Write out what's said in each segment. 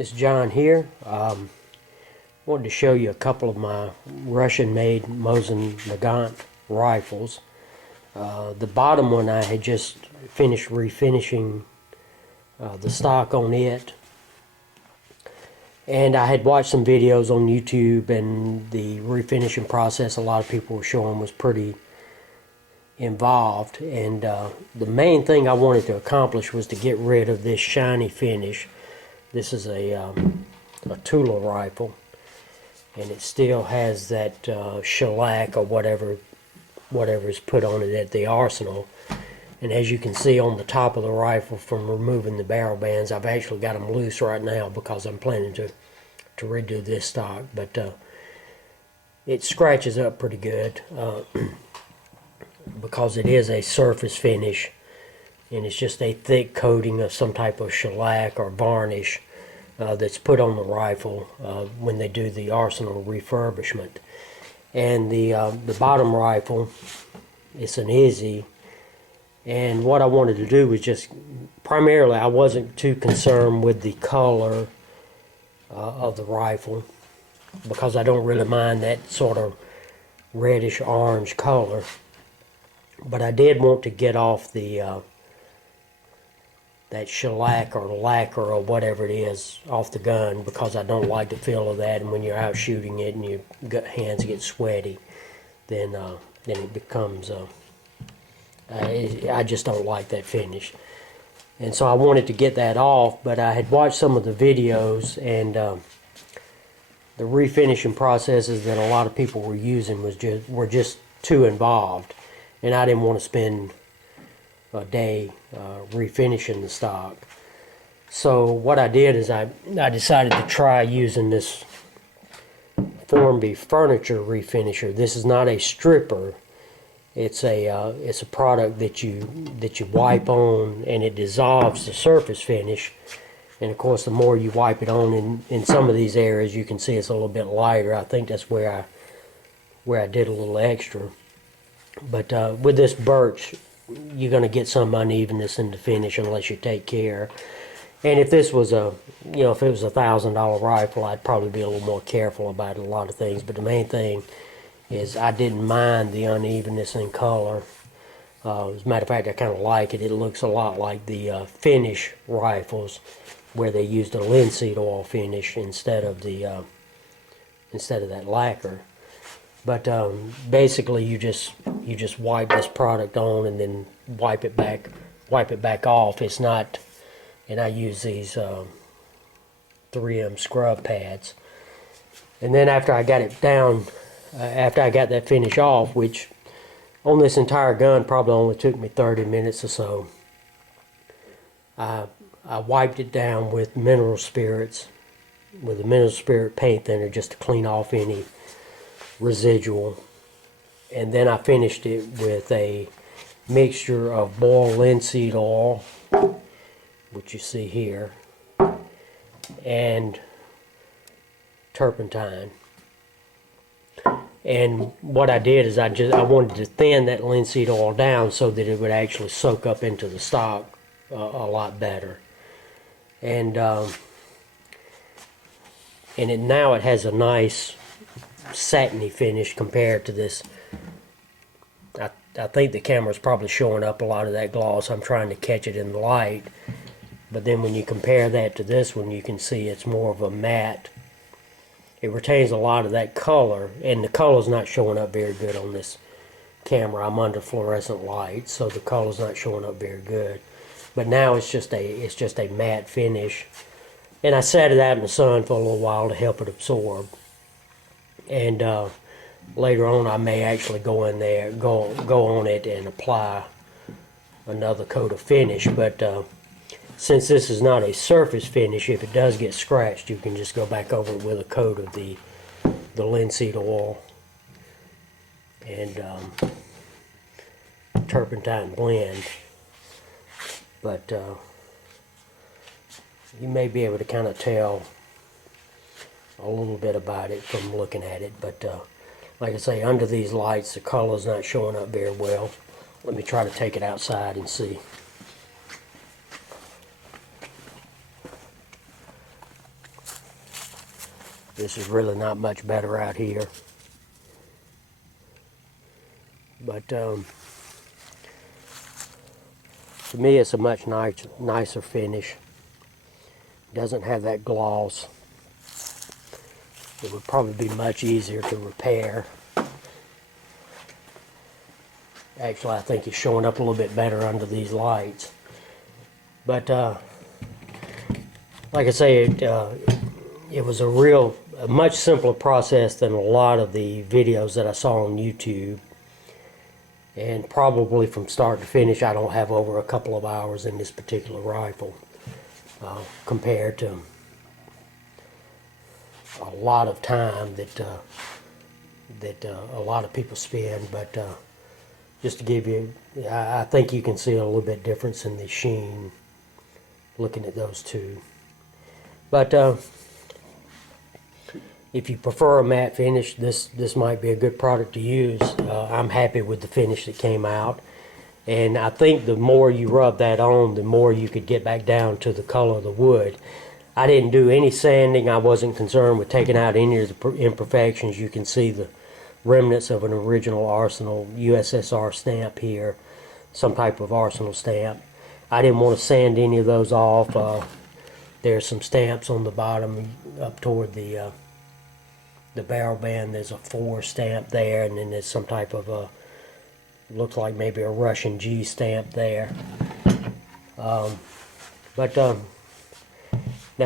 It's John here. Wanted to show you a couple of my Russian-made Mosin-Nagant rifles. The bottom one I had just finished refinishing the stock on it, and I had watched some videos on YouTube, and the refinishing process a lot of people were showing was pretty involved, and the main thing I wanted to accomplish was to get rid of this shiny finish. This is a Tula rifle, and it still has that shellac or whatever is put on it at the arsenal. And as you can see on the top of the rifle from removing the barrel bands, I've actually got them loose right now because I'm planning to redo this stock, but it scratches up pretty good because it is a surface finish, and it's just a thick coating of some type of shellac or varnish that's put on the rifle when they do the arsenal refurbishment. And the bottom rifle, it's an Izzy, and what I wanted to do was just primarily, I wasn't too concerned with the color of the rifle because I don't really mind that sort of reddish orange color, but I did want to get off the that shellac or lacquer or whatever it is off the gun, because I don't like the feel of that, and when you're out shooting it and your hands get sweaty, then it becomes I just don't like that finish. And so I wanted to get that off, but I had watched some of the videos, and the refinishing processes that a lot of people were using were just too involved, and I didn't want to spend a day refinishing the stock. So what I did is I decided to try using this Formby furniture refinisher. This is not a stripper. It's a product that you wipe on, and it dissolves the surface finish. And of course, the more you wipe it on in some of these areas, you can see it's a little bit lighter. I think that's where I did a little extra. But with this birch, you're going to get some unevenness in the finish unless you take care. And if this was if it was $1,000 rifle, I'd probably be a little more careful about a lot of things. But the main thing is I didn't mind the unevenness in color. As a matter of fact, I kind of like it. It looks a lot like the Finish rifles, where they used a linseed oil finish instead of that lacquer. But basically, you just wipe this product on and then wipe it back off. It's not, and I use these 3M scrub pads. And then after I got it down, after I got that finish off, which on this entire gun probably only took me 30 minutes or so, I wiped it down with mineral spirits, with a mineral spirit paint thinner, just to clean off any residual. And then I finished it with a mixture of boiled linseed oil, which you see here, and turpentine. And what I did is I wanted to thin that linseed oil down so that it would actually soak up into the stock a lot better. And now it has a nice satiny finish compared to this. I think the camera's probably showing up a lot of that gloss. I'm trying to catch it in the light, but then when you compare that to this one, you can see it's more of a matte. It retains a lot of that color, and the color's not showing up very good on this camera. I'm under fluorescent light, so the color's not showing up very good. But now it's just a matte finish, and I sat it out in the sun for a little while to help it absorb. And later on, I may actually go in there, go on it and apply another coat of finish. But since this is not a surface finish, if it does get scratched, you can just go back over it with a coat of the linseed oil and turpentine blend. But you may be able to kind of tell a little bit about it from looking at it. But like I say, under these lights, the color's not showing up very well. Let me try to take it outside and see. This is really not much better out here. But to me, it's a much nicer finish. Doesn't have that gloss. It would probably be much easier to repair. Actually, I think it's showing up a little bit better under these lights. But like I say, it was a much simpler process than a lot of the videos that I saw on YouTube. And probably from start to finish, I don't have over a couple of hours in this particular rifle, compared to a lot of time that a lot of people spend. But just to give you, I think you can see a little bit difference in the sheen looking at those two. But if you prefer a matte finish, this might be a good product to use. I'm happy with the finish that came out, and I think the more you rub that on, the more you could get back down to the color of the wood. I didn't do any sanding. I wasn't concerned with taking out any of the imperfections. You can see the remnants of an original Arsenal USSR stamp here, some type of Arsenal stamp. I didn't want to sand any of those off. There's some stamps on the bottom up toward the barrel band. There's a 4 stamp there, and then there's some type of looks like maybe a Russian G stamp there. Now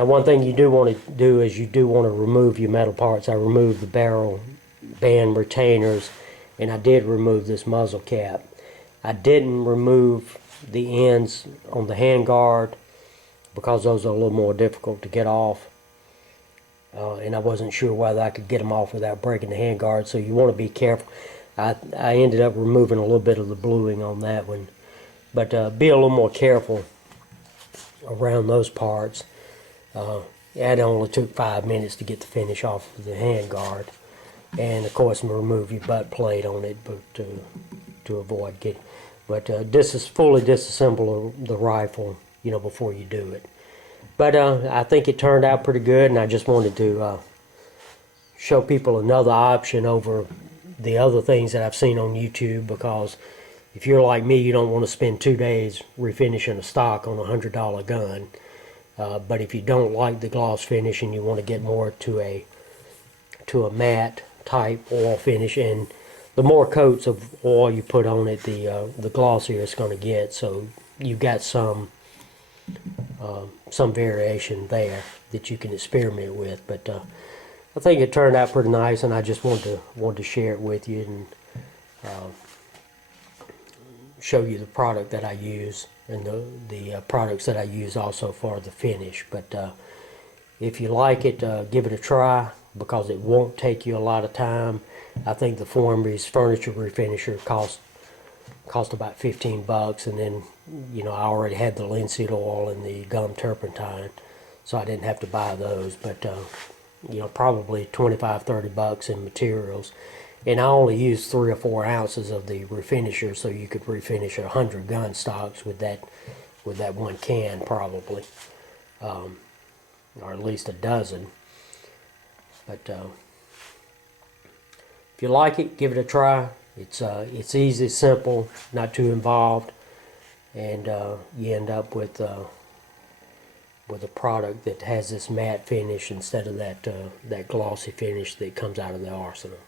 one thing you do want to do is you do want to remove your metal parts. I removed the barrel band retainers, and I did remove this muzzle cap. I didn't remove the ends on the handguard because those are a little more difficult to get off. And I wasn't sure whether I could get them off without breaking the handguard, so you want to be careful. I ended up removing a little bit of the bluing on that one, but be a little more careful around those parts. It only took 5 minutes to get the finish off of the handguard, and of course remove your butt plate on it, but to avoid getting. But fully disassemble the rifle, before you do it. But I think it turned out pretty good, and I just wanted to show people another option over the other things that I've seen on YouTube, because if you're like me, you don't want to spend 2 days refinishing a stock on a $100 gun. But if you don't like the gloss finish and you want to get more to a matte type oil finish, and the more coats of oil you put on it, the glossier it's going to get. So you've got some variation there that you can experiment with. But I think it turned out pretty nice, and I just wanted to share it with you and show you the product that I use, and the products that I use also for the finish. But if you like it, give it a try, because it won't take you a lot of time. I think the Formby's furniture refinisher cost about 15 bucks, and then I already had the linseed oil and the gum turpentine, so I didn't have to buy those. But probably 25-30 bucks in materials, and I only used 3 or 4 ounces of the refinisher, so you could refinish 100 gun stocks with that one can probably, or at least a dozen. But if you like it, give it a try. It's easy, simple, not too involved, and you end up with a product that has this matte finish instead of that glossy finish that comes out of the Arsenal.